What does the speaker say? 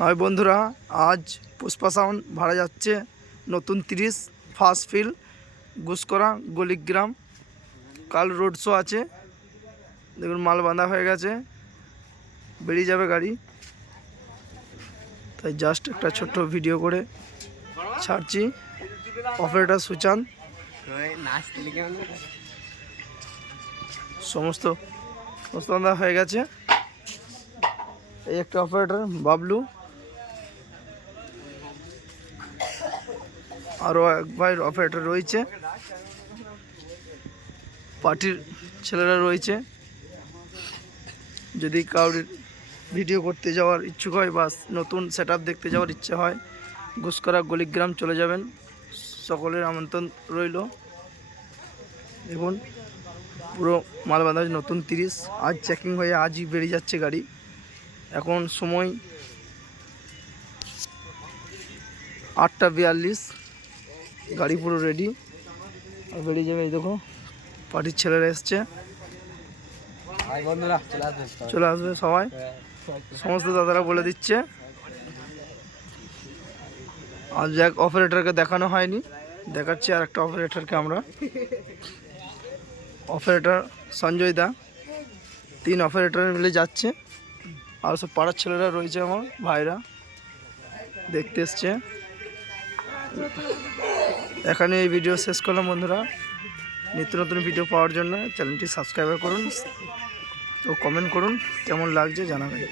হয় বন্ধুরা, আজ পুষ্পা সাউন্ড ভাড়া যাচ্ছে নতুন তিরিশ ফার্স্ট ফিল গুসকরা গলিগ্রাম। কাল রোড শো আছে। দেখুন, মাল বাঁধা হয়ে গেছে। বেরিয়ে যাবে গাড়ি। তাই জাস্ট একটা ছোট্ট ভিডিও করে ছাড়ছি। অপারেটার সুচান। সমস্ত সমস্ত বাঁধা হয়ে গেছে। এই একটা অপারেটর বাবলু। আরও এক ভাই অপারেটর রয়েছে। পার্টির ছেলেরা রয়েছে। যদি কারোর ভিডিও করতে যাওয়ার ইচ্ছুক হয় বা নতুন সেট দেখতে যাওয়ার ইচ্ছে হয় ঘুষকরা গলিগ্রাম চলে যাবেন। সকলের আমন্ত্রণ রইল। দেখুন, পুরো মাল বাঁধা হয়েছে নতুন তিরিশ। আজ চেকিং হয়ে আজই বেরিয়ে যাচ্ছে গাড়ি। এখন সময় আটটা বিয়াল্লিশ। গাড়ি পুরো রেডি আর বেরিয়ে যাবে এই দেখো পার্টির ছেলেরা এসছে। চলে আসবে সবাই। সমস্ত দাদারা বলে দিচ্ছে। আজ এক অপারেটরকে দেখানো হয়নি। দেখাচ্ছি আর একটা অপারেটরকে আমরা। অপারেটর সঞ্জয় দা। তিন অপারেটর মিলে যাচ্ছে। আর সব পাড়ার ছেলেরা রয়েছে আমার ভাইরা। দেখতে এসছে। এখানে এই ভিডিও শেষ করলাম, বন্ধুরা। নিত্য নতুন ভিডিও পাওয়ার জন্য চ্যানেলটি সাবস্ক্রাইব করুন, তো কমেন্ট করুন, কেমন লাগছে জানাবেন।